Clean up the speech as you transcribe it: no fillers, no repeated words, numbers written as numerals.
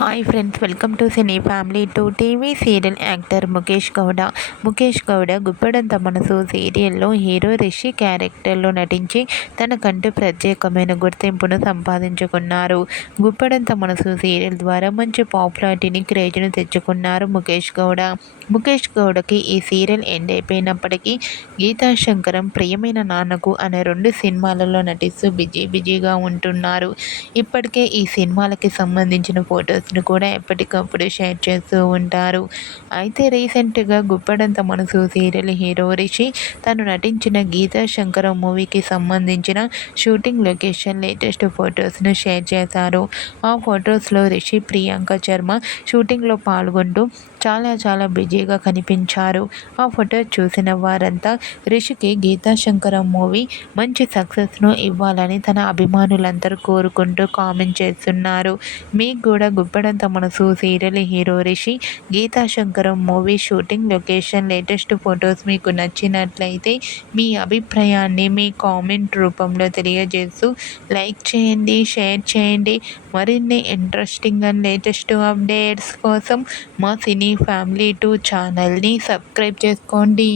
Hi friends, welcome to cine family to TV serial actor Mukesh Gowda Guppedantha Manasu సీరియల్లో hero Rishi క్యారెక్టర్లో నటించి తనకంటూ ప్రత్యేకమైన గుర్తింపును సంపాదించుకున్నారు. గుప్పెడంత మనసు సీరియల్ ద్వారా మంచి పాపులారిటీని క్రేజ్ను తెచ్చుకున్నారు ముఖేష్ గౌడకి ఈ సీరియల్ ఎండ్ అయిపోయినప్పటికీ గీతా శంకరం, ప్రియమైన నాన్నకు అనే 2 సినిమాలలో నటిస్తూ బిజీగా ఉంటున్నారు. ఇప్పటికే ఈ సినిమాలకి సంబంధించిన ఫొటోస్ను కూడా ఎప్పటికప్పుడు షేర్ చేస్తూ ఉంటారు. అయితే రీసెంట్గా గుప్పెడంత మనసు సీరియల్ హీరో రిషి తను నటించిన గీతా శంకరం మూవీకి సంబంధించిన షూటింగ్ లొకేషన్ లేటెస్ట్ ఫొటోస్ను షేర్ చేశారు. ఆ ఫొటోస్లో రిషి, ప్రియాంక శర్మ షూటింగ్లో పాల్గొంటూ చాలా బిజీగా కనిపించారు. ఆ ఫోటో చూసిన వారంతా రిషికి గీతా శంకరం మూవీ మంచి సక్సెస్ను ఇవ్వాలని తన అభిమానులందరూ కోరుకుంటూ కామెంట్ చేస్తున్నారు. మీకు కూడా Guppedantha Manasu serial hero Rishi, Geetha Shankaram movie shooting location latest photos మీకు నచ్చినట్లయితే మీ అభిప్రాయాన్ని మీ కామెంట్ రూపంలో తెలియజేస్తూ లైక్ చేయండి, షేర్ చేయండి. మరిన్ని ఇంట్రెస్టింగ్ అండ్ లేటెస్ట్ అప్డేట్స్ కోసం మా సినీ ఫ్యామిలీ 2 ఛానల్ని సబ్స్క్రైబ్ చేసుకోండి.